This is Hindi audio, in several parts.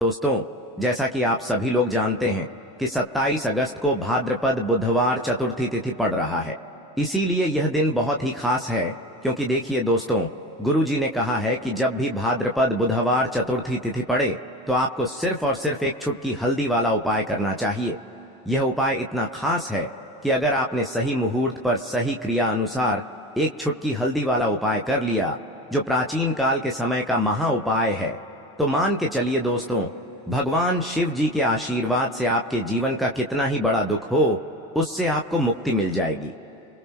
दोस्तों, जैसा कि आप सभी लोग जानते हैं कि 27 अगस्त को भाद्रपद बुधवार चतुर्थी तिथि पड़ रहा है। इसीलिए यह दिन बहुत ही खास है, क्योंकि देखिए दोस्तों, गुरुजी ने कहा है कि जब भी भाद्रपद बुधवार चतुर्थी तिथि पड़े तो आपको सिर्फ और सिर्फ एक चुटकी हल्दी वाला उपाय करना चाहिए। यह उपाय इतना खास है कि अगर आपने सही मुहूर्त पर सही क्रिया अनुसार एक चुटकी हल्दी वाला उपाय कर लिया, जो प्राचीन काल के समय का महा उपाय है, तो मान के चलिए दोस्तों, भगवान शिव जी के आशीर्वाद से आपके जीवन का कितना ही बड़ा दुख हो, उससे आपको मुक्ति मिल जाएगी।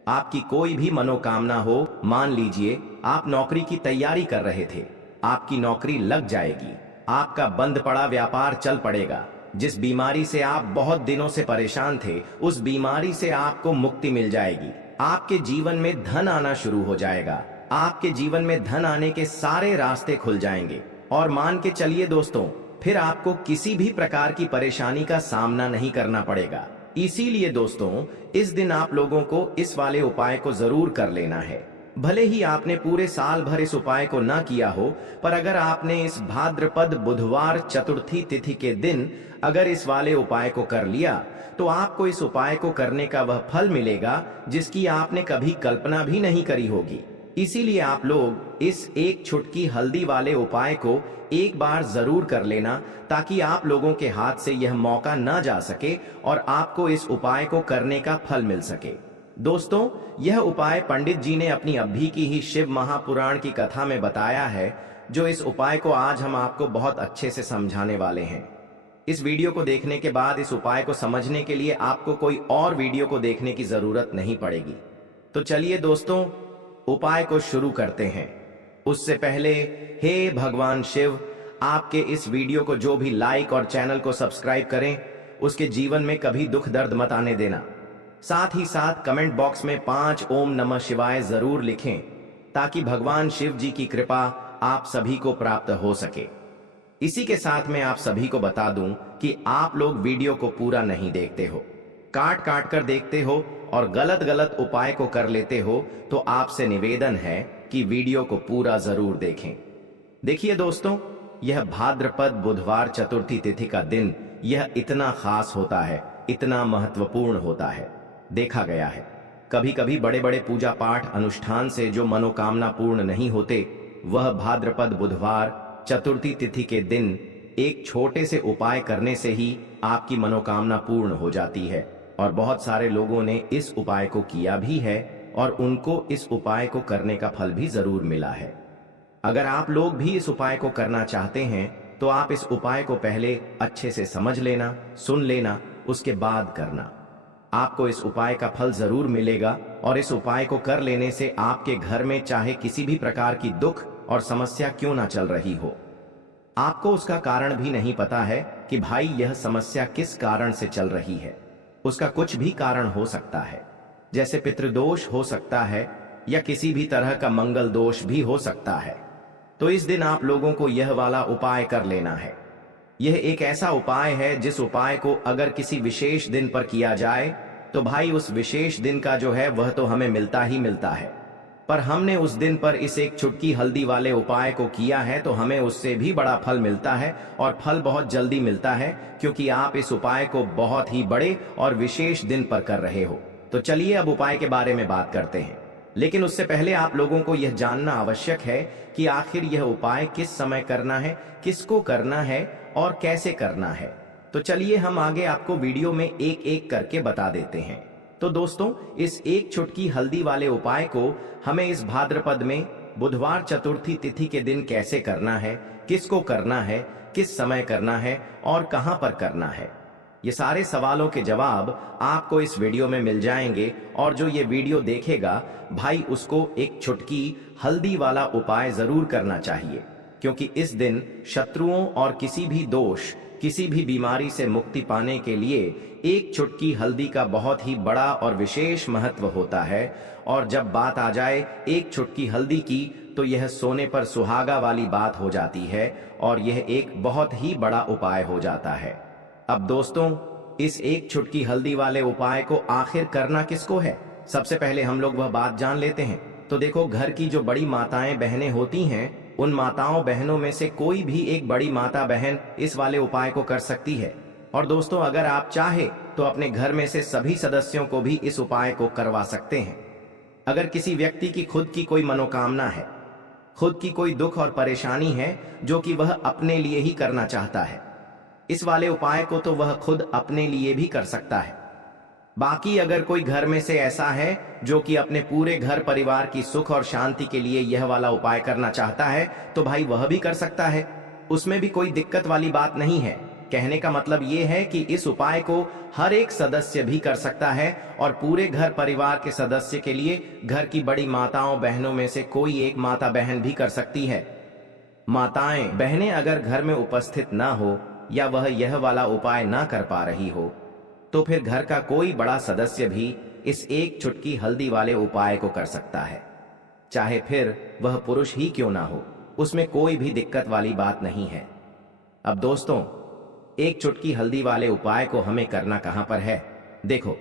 आपकी कोई भी मनोकामना हो, मान लीजिए आप नौकरी की तैयारी कर रहे थे, आपकी नौकरी लग जाएगी, आपका बंद पड़ा व्यापार चल पड़ेगा, जिस बीमारी से आप बहुत दिनों से परेशान थे, उस बीमारी से आपको मुक्ति मिल जाएगी। आपके जीवन में धन आना शुरू हो जाएगा, आपके जीवन में धन आने के सारे रास्ते खुल जाएंगे। और मान के चलिए दोस्तों, फिर आपको किसी भी प्रकार की परेशानी का सामना नहीं करना पड़ेगा। इसीलिए दोस्तों, इस दिन आप लोगों को इस वाले उपाय को जरूर कर लेना है। भले ही आपने पूरे साल भर इस उपाय को ना किया हो, पर अगर आपने इस भाद्रपद बुधवार चतुर्थी तिथि के दिन अगर इस वाले उपाय को कर लिया, तो आपको इस उपाय को करने का वह फल मिलेगा जिसकी आपने कभी कल्पना भी नहीं करी होगी। इसीलिए आप लोग इस एक चुटकी हल्दी वाले उपाय को एक बार जरूर कर लेना, ताकि आप लोगों के हाथ से यह मौका ना जा सके और आपको इस उपाय को करने का फल मिल सके। दोस्तों, यह उपाय पंडित जी ने अपनी अभी की ही शिव महापुराण की कथा में बताया है, जो इस उपाय को आज हम आपको बहुत अच्छे से समझाने वाले हैं। इस वीडियो को देखने के बाद इस उपाय को समझने के लिए आपको कोई और वीडियो को देखने की जरूरत नहीं पड़ेगी। तो चलिए दोस्तों, उपाय को शुरू करते हैं। उससे पहले, हे भगवान शिव, आपके इस वीडियो को जो भी लाइक और चैनल को सब्सक्राइब करें, उसके जीवन में कभी दुख दर्द मत आने देना। साथ ही साथ कमेंट बॉक्स में 5 ओम नमः शिवाय जरूर लिखें, ताकि भगवान शिव जी की कृपा आप सभी को प्राप्त हो सके। इसी के साथ मैं आप सभी को बता दूं कि आप लोग वीडियो को पूरा नहीं देखते हो, काट काट कर देखते हो और गलत गलत उपाय को कर लेते हो, तो आपसे निवेदन है कि वीडियो को पूरा जरूर देखें। देखिए दोस्तों, यह भाद्रपद बुधवार चतुर्थी तिथि का दिन यह इतना खास होता है, इतना महत्वपूर्ण होता है। देखा गया है कभी कभी बड़े बड़े पूजा पाठ अनुष्ठान से जो मनोकामना पूर्ण नहीं होते, वह भाद्रपद बुधवार चतुर्थी तिथि के दिन एक छोटे से उपाय करने से ही आपकी मनोकामना पूर्ण हो जाती है। और बहुत सारे लोगों ने इस उपाय को किया भी है और उनको इस उपाय को करने का फल भी जरूर मिला है। अगर आप लोग भी इस उपाय को करना चाहते हैं, तो आप इस उपाय को पहले अच्छे से समझ लेना, सुन लेना, उसके बाद करना। आपको इस उपाय का फल जरूर मिलेगा और इस उपाय को कर लेने से आपके घर में चाहे किसी भी प्रकार की दुख और समस्या क्यों ना चल रही हो, आपको उसका कारण भी नहीं पता है कि भाई यह समस्या किस कारण से चल रही है। उसका कुछ भी कारण हो सकता है, जैसे पितृदोष हो सकता है या किसी भी तरह का मंगल दोष भी हो सकता है। तो इस दिन आप लोगों को यह वाला उपाय कर लेना है। यह एक ऐसा उपाय है जिस उपाय को अगर किसी विशेष दिन पर किया जाए, तो भाई उस विशेष दिन का जो है वह तो हमें मिलता ही मिलता है। पर हमने उस दिन पर इस एक चुटकी हल्दी वाले उपाय को किया है, तो हमें उससे भी बड़ा फल मिलता है और फल बहुत जल्दी मिलता है, क्योंकि आप इस उपाय को बहुत ही बड़े और विशेष दिन पर कर रहे हो। तो चलिए अब उपाय के बारे में बात करते हैं, लेकिन उससे पहले आप लोगों को यह जानना आवश्यक है कि आखिर यह उपाय किस समय करना है, किसको करना है और कैसे करना है। तो चलिए हम आगे आपको वीडियो में एक एक करके बता देते हैं। तो दोस्तों, इस एक चुटकी हल्दी वाले उपाय को हमें इस भाद्रपद में बुधवार चतुर्थी तिथि के दिन कैसे करना है, किसको करना है, किस समय करना है और कहां पर करना है, ये सारे सवालों के जवाब आपको इस वीडियो में मिल जाएंगे। और जो ये वीडियो देखेगा भाई, उसको एक चुटकी हल्दी वाला उपाय जरूर करना चाहिए, क्योंकि इस दिन शत्रुओं और किसी भी दोष, किसी भी बीमारी से मुक्ति पाने के लिए एक चुटकी हल्दी का बहुत ही बड़ा और विशेष महत्व होता है। और जब बात आ जाए एक चुटकी हल्दी की, तो यह सोने पर सुहागा वाली बात हो जाती है और यह एक बहुत ही बड़ा उपाय हो जाता है। अब दोस्तों, इस एक चुटकी हल्दी वाले उपाय को आखिर करना किसको है, सबसे पहले हम लोग वह बात जान लेते हैं। तो देखो, घर की जो बड़ी माताएं बहनें होती हैं, उन माताओं बहनों में से कोई भी एक बड़ी माता बहन इस वाले उपाय को कर सकती है। और दोस्तों, अगर आप चाहे तो अपने घर में से सभी सदस्यों को भी इस उपाय को करवा सकते हैं। अगर किसी व्यक्ति की खुद की कोई मनोकामना है, खुद की कोई दुख और परेशानी है जो कि वह अपने लिए ही करना चाहता है, इस वाले उपाय को तो वह खुद अपने लिए भी कर सकता है। बाकी अगर कोई घर में से ऐसा है जो कि अपने पूरे घर परिवार की सुख और शांति के लिए यह वाला उपाय करना चाहता है, तो भाई वह भी कर सकता है। उसमें भी कोई दिक्कत वाली बात नहीं है। कहने का मतलब यह है कि इस उपाय को हर एक सदस्य भी कर सकता है और पूरे घर परिवार के सदस्य के लिए घर की बड़ी माताओं बहनों में से कोई एक माता बहन भी कर सकती है। माताएं बहनें अगर घर में उपस्थित ना हो या वह यह वाला उपाय ना कर पा रही हो, तो फिर घर का कोई बड़ा सदस्य भी इस एक चुटकी हल्दी वाले उपाय को कर सकता है। चाहे फिर वह पुरुष ही क्यों ना हो, उसमें कोई भी दिक्कत वाली बात नहीं है। अब दोस्तों, एक चुटकी हल्दी वाले उपाय को हमें करना कहां पर है? देखो,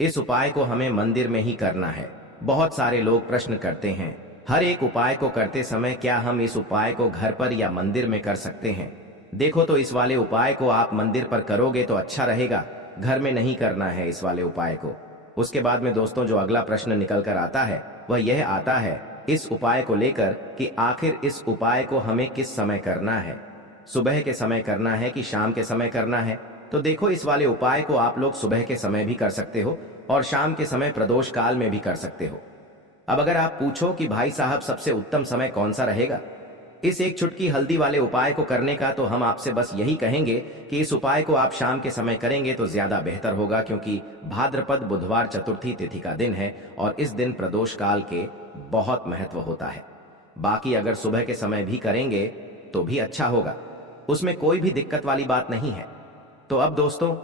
इस उपाय को हमें मंदिर में ही करना है। बहुत सारे लोग प्रश्न करते हैं, हर एक उपाय को करते समय क्या हम इस उपाय को घर पर या मंदिर में कर सकते हैं? देखो, तो इस वाले उपाय को आप मंदिर पर करोगे तो अच्छा रहेगा, घर में नहीं करना है इस वाले उपाय को। उसके बाद में दोस्तों, जो अगला प्रश्न निकल कर आता है वह यह आता है इस उपाय को लेकर कि आखिर इस उपाय को हमें किस समय करना है, सुबह के समय करना है कि शाम के समय करना है? तो देखो, इस वाले उपाय को आप लोग सुबह के समय भी कर सकते हो और शाम के समय प्रदोष काल में भी कर सकते हो। अब अगर आप पूछो कि भाई साहब सबसे उत्तम समय कौन सा रहेगा इस एक चुटकी हल्दी वाले उपाय को करने का, तो हम आपसे बस यही कहेंगे कि इस उपाय को आप शाम के समय करेंगे तो ज्यादा बेहतर होगा, क्योंकि भाद्रपद बुधवार चतुर्थी तिथि का दिन है और इस दिन प्रदोष काल के बहुत महत्व होता है। बाकी अगर सुबह के समय भी करेंगे तो भी अच्छा होगा, उसमें कोई भी दिक्कत वाली बात नहीं है। तो अब दोस्तों,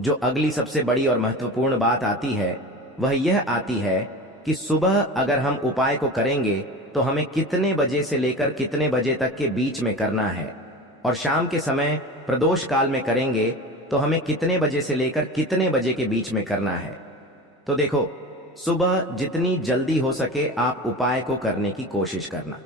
जो अगली सबसे बड़ी और महत्वपूर्ण बात आती है वह यह आती है कि सुबह अगर हम उपाय को करेंगे तो हमें कितने बजे से लेकर कितने बजे तक के बीच में करना है, और शाम के समय प्रदोष काल में करेंगे तो हमें कितने बजे से लेकर कितने बजे के बीच में करना है। तो देखो, सुबह जितनी जल्दी हो सके आप उपाय को करने की कोशिश करना।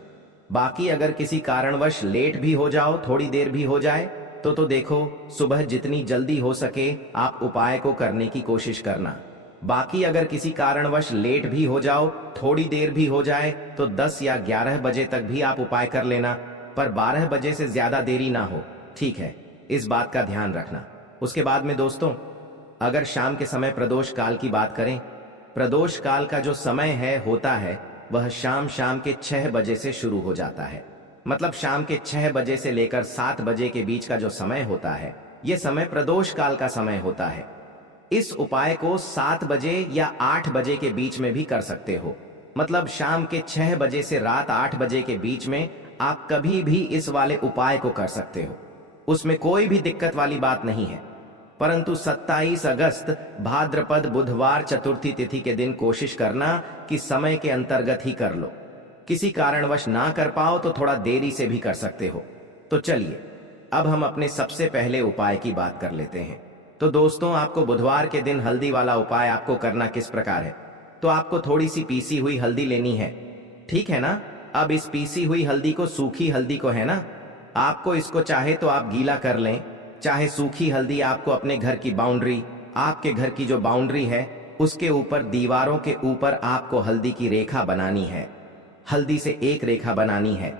बाकी अगर किसी कारणवश लेट भी हो जाओ, थोड़ी देर भी हो जाए, तो देखो, सुबह जितनी जल्दी हो सके आप उपाय को करने की कोशिश करना। बाकी अगर किसी कारणवश लेट भी हो जाओ, थोड़ी देर भी हो जाए, तो 10 या 11 बजे तक भी आप उपाय कर लेना, पर 12 बजे से ज्यादा देरी ना हो, ठीक है? इस बात का ध्यान रखना। उसके बाद में दोस्तों, अगर शाम के समय प्रदोष काल की बात करें, प्रदोष काल का जो समय है होता है वह शाम के 6 बजे से शुरू हो जाता है। मतलब शाम के 6 बजे से लेकर 7 बजे के बीच का जो समय होता है, यह समय प्रदोष काल का समय होता है। इस उपाय को 7 बजे या 8 बजे के बीच में भी कर सकते हो। मतलब शाम के 6 बजे से रात 8 बजे के बीच में आप कभी भी इस वाले उपाय को कर सकते हो, उसमें कोई भी दिक्कत वाली बात नहीं है। परंतु 27 अगस्त भाद्रपद बुधवार चतुर्थी तिथि के दिन कोशिश करना कि समय के अंतर्गत ही कर लो। किसी कारणवश ना कर पाओ तो थोड़ा देरी से भी कर सकते हो। तो चलिए, अब हम अपने सबसे पहले उपाय की बात कर लेते हैं। तो दोस्तों, आपको बुधवार के दिन हल्दी वाला उपाय आपको करना किस प्रकार है? तो आपको थोड़ी सी पीसी हुई हल्दी लेनी है, ठीक है ना? अब इस पीसी हुई हल्दी को, सूखी हल्दी को है ना, आपको इसको चाहे तो आप गीला कर लें, चाहे सूखी हल्दी आपको अपने घर की बाउंड्री, आपके घर की जो बाउंड्री है उसके ऊपर, दीवारों के ऊपर आपको हल्दी की रेखा बनानी है। हल्दी से एक रेखा बनानी है,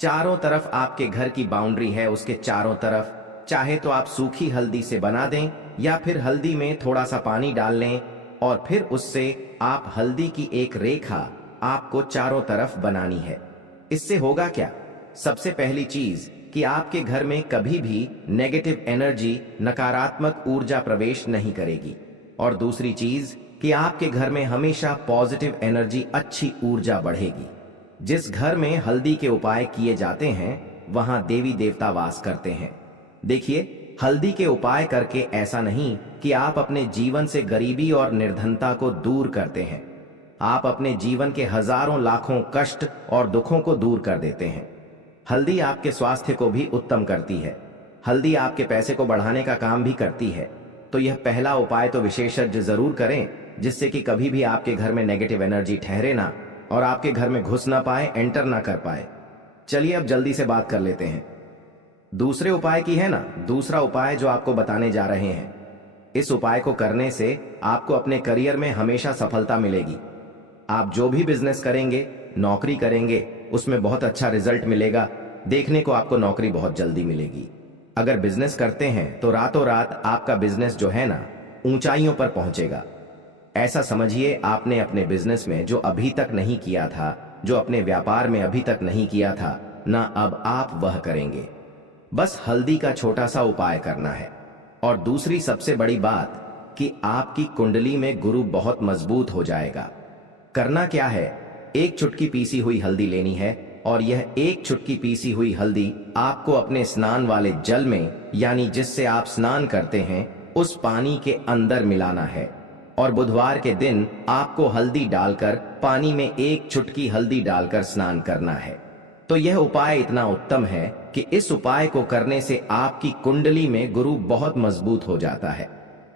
चारों तरफ आपके घर की बाउंड्री है उसके चारों तरफ। चाहे तो आप सूखी हल्दी से बना दें या फिर हल्दी में थोड़ा सा पानी डाल लें और फिर उससे आप हल्दी की एक रेखा आपको चारों तरफ बनानी है। इससे होगा क्या? सबसे पहली चीज कि आपके घर में कभी भी नेगेटिव एनर्जी, नकारात्मक ऊर्जा प्रवेश नहीं करेगी, और दूसरी चीज कि आपके घर में हमेशा पॉजिटिव एनर्जी, अच्छी ऊर्जा बढ़ेगी। जिस घर में हल्दी के उपाय किए जाते हैं वहां देवी देवता वास करते हैं। देखिए, हल्दी के उपाय करके ऐसा नहीं कि आप अपने जीवन से गरीबी और निर्धनता को दूर करते हैं, आप अपने जीवन के हजारों लाखों कष्ट और दुखों को दूर कर देते हैं। हल्दी आपके स्वास्थ्य को भी उत्तम करती है, हल्दी आपके पैसे को बढ़ाने का काम भी करती है। तो यह पहला उपाय तो विशेषज्ञ जरूर करें, जिससे कि कभी भी आपके घर में नेगेटिव एनर्जी ठहरे ना और आपके घर में घुस ना पाए, एंटर ना कर पाए। चलिए अब जल्दी से बात कर लेते हैं दूसरे उपाय की, है ना। दूसरा उपाय जो आपको बताने जा रहे हैं, इस उपाय को करने से आपको अपने करियर में हमेशा सफलता मिलेगी। आप जो भी बिजनेस करेंगे, नौकरी करेंगे, उसमें बहुत अच्छा रिजल्ट मिलेगा। देखने को आपको नौकरी बहुत जल्दी मिलेगी। अगर बिजनेस करते हैं तो रातों रात आपका बिजनेस जो है ना, ऊंचाइयों पर पहुंचेगा। ऐसा समझिए आपने अपने बिजनेस में जो अभी तक नहीं किया था, जो अपने व्यापार में अभी तक नहीं किया था ना, अब आप वह करेंगे। बस हल्दी का छोटा सा उपाय करना है। और दूसरी सबसे बड़ी बात कि आपकी कुंडली में गुरु बहुत मजबूत हो जाएगा। करना क्या है, एक चुटकी पीसी हुई हल्दी लेनी है और यह एक चुटकी पीसी हुई हल्दी आपको अपने स्नान वाले जल में, यानी जिससे आप स्नान करते हैं, उस पानी के अंदर मिलाना है। और बुधवार के दिन आपको हल्दी डालकर, पानी में एक चुटकी हल्दी डालकर स्नान करना है। तो यह उपाय इतना उत्तम है कि इस उपाय को करने से आपकी कुंडली में गुरु बहुत मजबूत हो जाता है।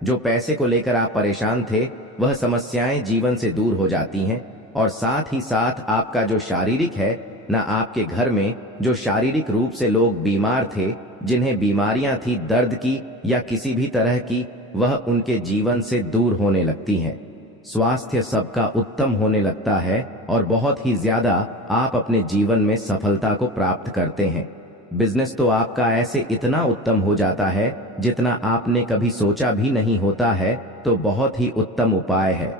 जो पैसे को लेकर आप परेशान थे, वह समस्याएं जीवन से दूर हो जाती हैं। और साथ ही साथ आपका जो शारीरिक है ना, आपके घर में जो शारीरिक रूप से लोग बीमार थे, जिन्हें बीमारियां थी दर्द की या किसी भी तरह की, वह उनके जीवन से दूर होने लगती हैं। स्वास्थ्य सबका उत्तम होने लगता है और बहुत ही ज्यादा आप अपने जीवन में सफलता को प्राप्त करते हैं। बिजनेस तो आपका ऐसे इतना उत्तम हो जाता है जितना आपने कभी सोचा भी नहीं होता है। तो बहुत ही उत्तम उपाय है।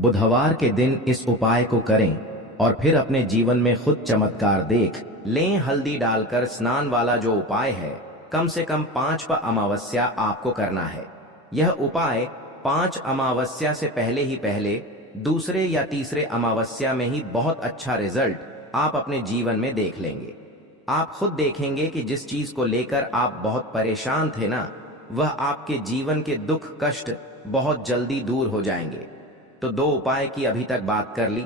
बुधवार के दिन इस उपाय को करें और फिर अपने जीवन में खुद चमत्कार देख लें। हल्दी डालकर स्नान वाला जो उपाय है, कम से कम 5 अमावस्या आपको करना है। यह उपाय 5 अमावस्या से पहले दूसरे या तीसरे अमावस्या में ही बहुत अच्छा रिजल्ट आप अपने जीवन में देख लेंगे। आप खुद देखेंगे कि जिस चीज को लेकर आप बहुत परेशान थे ना, वह आपके जीवन के दुख कष्ट बहुत जल्दी दूर हो जाएंगे। तो 2 उपाय की अभी तक बात कर ली,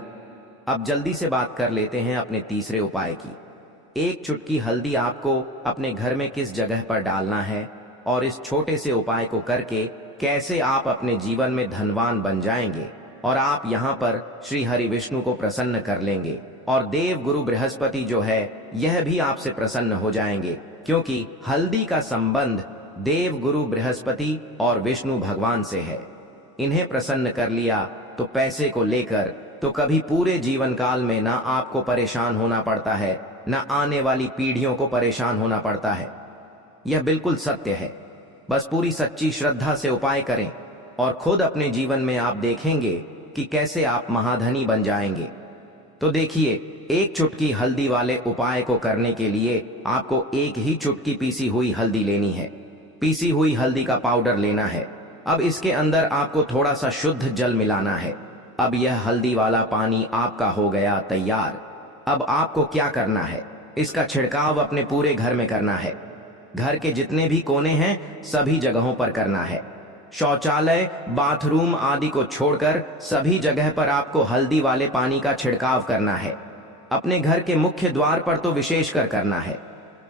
अब जल्दी से बात कर लेते हैं अपने तीसरे उपाय की। एक चुटकी हल्दी आपको अपने घर में किस जगह पर डालना है और इस छोटे से उपाय को करके कैसे आप अपने जीवन में धनवान बन जाएंगे और आप यहाँ पर श्री हरि विष्णु को प्रसन्न कर लेंगे। और देव गुरु बृहस्पति जो है, यह भी आपसे प्रसन्न हो जाएंगे, क्योंकि हल्दी का संबंध देव गुरु बृहस्पति और विष्णु भगवान से है। इन्हें प्रसन्न कर लिया तो पैसे को लेकर तो कभी पूरे जीवन काल में ना आपको परेशान होना पड़ता है, ना आने वाली पीढ़ियों को परेशान होना पड़ता है। यह बिल्कुल सत्य है। बस पूरी सच्ची श्रद्धा से उपाय करें और खुद अपने जीवन में आप देखेंगे कि कैसे आप महाधनी बन जाएंगे। तो देखिए, एक चुटकी हल्दी वाले उपाय को करने के लिए आपको एक ही चुटकी पीसी हुई हल्दी लेनी है। पीसी हुई हल्दी का पाउडर लेना है। अब इसके अंदर आपको थोड़ा सा शुद्ध जल मिलाना है। अब यह हल्दी वाला पानी आपका हो गया तैयार। अब आपको क्या करना है, इसका छिड़काव अपने पूरे घर में करना है। घर के जितने भी कोने हैं, सभी जगहों पर करना है। शौचालय, बाथरूम आदि को छोड़कर सभी जगह पर आपको हल्दी वाले पानी का छिड़काव करना है। अपने घर के मुख्य द्वार पर तो विशेषकर करना है।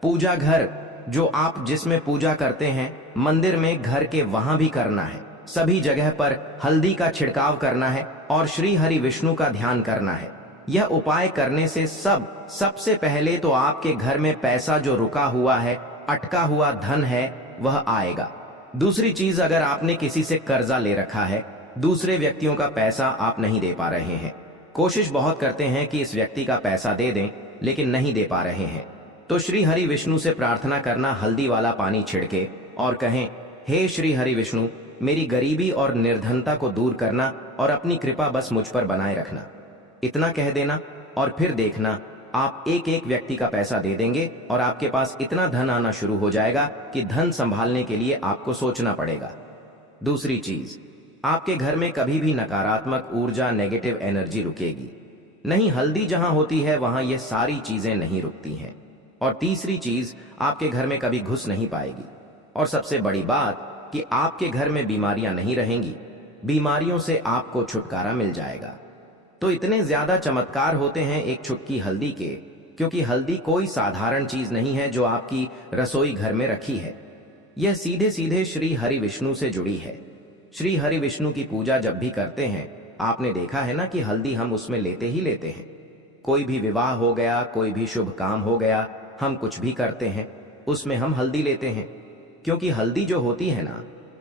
पूजा घर जो आप जिसमें पूजा करते हैं, मंदिर में, घर के, वहां भी करना है। सभी जगह पर हल्दी का छिड़काव करना है और श्री हरि विष्णु का ध्यान करना है। यह उपाय करने से सबसे पहले तो आपके घर में पैसा जो रुका हुआ है, अटका हुआ धन है, वह आएगा। दूसरी चीज, अगर आपने किसी से कर्जा ले रखा है, दूसरे व्यक्तियों का पैसा आप नहीं दे पा रहे हैं, कोशिश बहुत करते हैं कि इस व्यक्ति का पैसा दे दें, लेकिन नहीं दे पा रहे हैं, तो श्री हरि विष्णु से प्रार्थना करना, हल्दी वाला पानी छिड़के और कहें, हे श्री हरि विष्णु, मेरी गरीबी और निर्धनता को दूर करना और अपनी कृपा बस मुझ पर बनाए रखना। इतना कह देना और फिर देखना आप एक एक व्यक्ति का पैसा दे देंगे और आपके पास इतना धन आना शुरू हो जाएगा कि धन संभालने के लिए आपको सोचना पड़ेगा। दूसरी चीज, आपके घर में कभी भी नकारात्मक ऊर्जा, नेगेटिव एनर्जी रुकेगी नहीं। हल्दी जहां होती है वहां ये सारी चीजें नहीं रुकती हैं। और तीसरी चीज, आपके घर में कभी घुस नहीं पाएगी। और सबसे बड़ी बात कि आपके घर में बीमारियां नहीं रहेंगी, बीमारियों से आपको छुटकारा मिल जाएगा। तो इतने ज्यादा चमत्कार होते हैं एक चुटकी हल्दी के, क्योंकि हल्दी कोई साधारण चीज नहीं है जो आपकी रसोई घर में रखी है। यह सीधे सीधे श्री हरि विष्णु से जुड़ी है। श्री हरि विष्णु की पूजा जब भी करते हैं, आपने देखा है ना कि हल्दी हम उसमें लेते ही लेते हैं। कोई भी विवाह हो गया, कोई भी शुभ काम हो गया, हम कुछ भी करते हैं उसमें हम हल्दी लेते हैं, क्योंकि हल्दी जो होती है ना,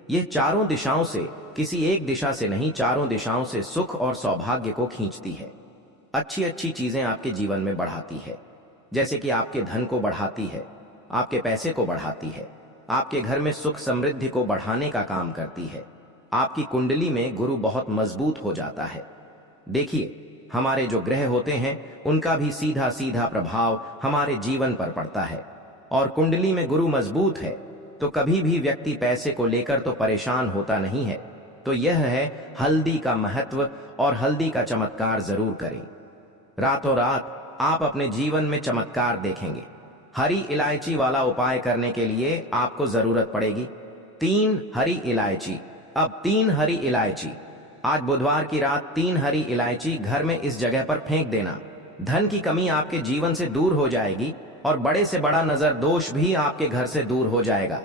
यह चारों दिशाओं से, किसी एक दिशा से नहीं, चारों दिशाओं से सुख और सौभाग्य को खींचती है। अच्छी अच्छी चीजें आपके जीवन में बढ़ाती है, जैसे कि आपके धन को बढ़ाती है, आपके पैसे को बढ़ाती है, आपके घर में सुख समृद्धि को बढ़ाने का काम करती है। आपकी कुंडली में गुरु बहुत मजबूत हो जाता है। देखिए, हमारे जो ग्रह होते हैं उनका भी सीधा सीधा प्रभाव हमारे जीवन पर पड़ता है, और कुंडली में गुरु मजबूत है तो कभी भी व्यक्ति पैसे को लेकर तो परेशान होता नहीं है। तो यह है हल्दी का महत्व, और हल्दी का चमत्कार जरूर करें। रातों रात आप अपने जीवन में चमत्कार देखेंगे। हरी इलायची वाला उपाय करने के लिए आपको जरूरत पड़ेगी 3 हरी इलायची। अब 3 हरी इलायची, आज बुधवार की रात 3 हरी इलायची घर में इस जगह पर फेंक देना। धन की कमी आपके जीवन से दूर हो जाएगी, और बड़े से बड़ा नजर दोष भी आपके घर से दूर हो जाएगा।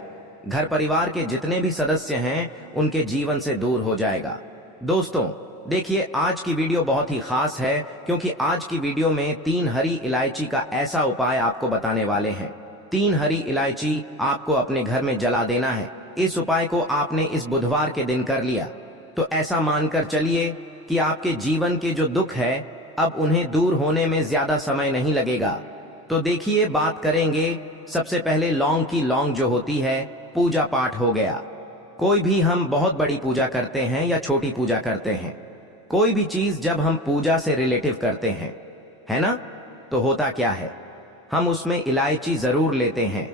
घर परिवार के जितने भी सदस्य हैं उनके जीवन से दूर हो जाएगा। दोस्तों देखिए, आज की वीडियो बहुत ही खास है, क्योंकि आज की वीडियो में 3 हरी इलायची का ऐसा उपाय आपको बताने वाले हैं। 3 हरी इलायची आपको अपने घर में जला देना है। इस उपाय को आपने इस बुधवार के दिन कर लिया तो ऐसा मानकर चलिए कि आपके जीवन के जो दुख है अब उन्हें दूर होने में ज्यादा समय नहीं लगेगा। तो देखिए, बात करेंगे सबसे पहले लौंग की। लौंग जो होती है, पूजा पाठ हो गया, कोई भी हम बहुत बड़ी पूजा करते हैं या छोटी पूजा करते हैं, कोई भी चीज जब हम पूजा से रिलेटिव करते हैं, है ना, तो होता क्या है, हम उसमें इलायची जरूर लेते हैं।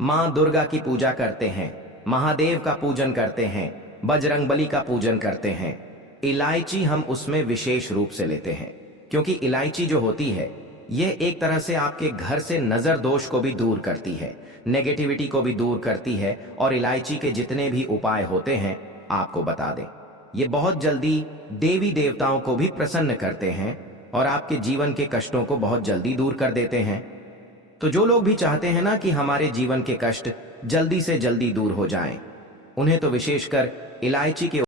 माँ दुर्गा की पूजा करते हैं, महादेव का पूजन करते हैं, बजरंगबली का पूजन करते हैं, इलायची हम उसमें विशेष रूप से लेते हैं, क्योंकि इलायची जो होती है यह एक तरह से आपके घर से नजर दोष को भी दूर करती है, नेगेटिविटी को भी दूर करती है। और इलायची के जितने भी उपाय होते हैं आपको बता दें, ये बहुत जल्दी देवी देवताओं को भी प्रसन्न करते हैं और आपके जीवन के कष्टों को बहुत जल्दी दूर कर देते हैं। तो जो लोग भी चाहते हैं ना कि हमारे जीवन के कष्ट जल्दी से जल्दी दूर हो जाएं, उन्हें तो विशेषकर इलायची के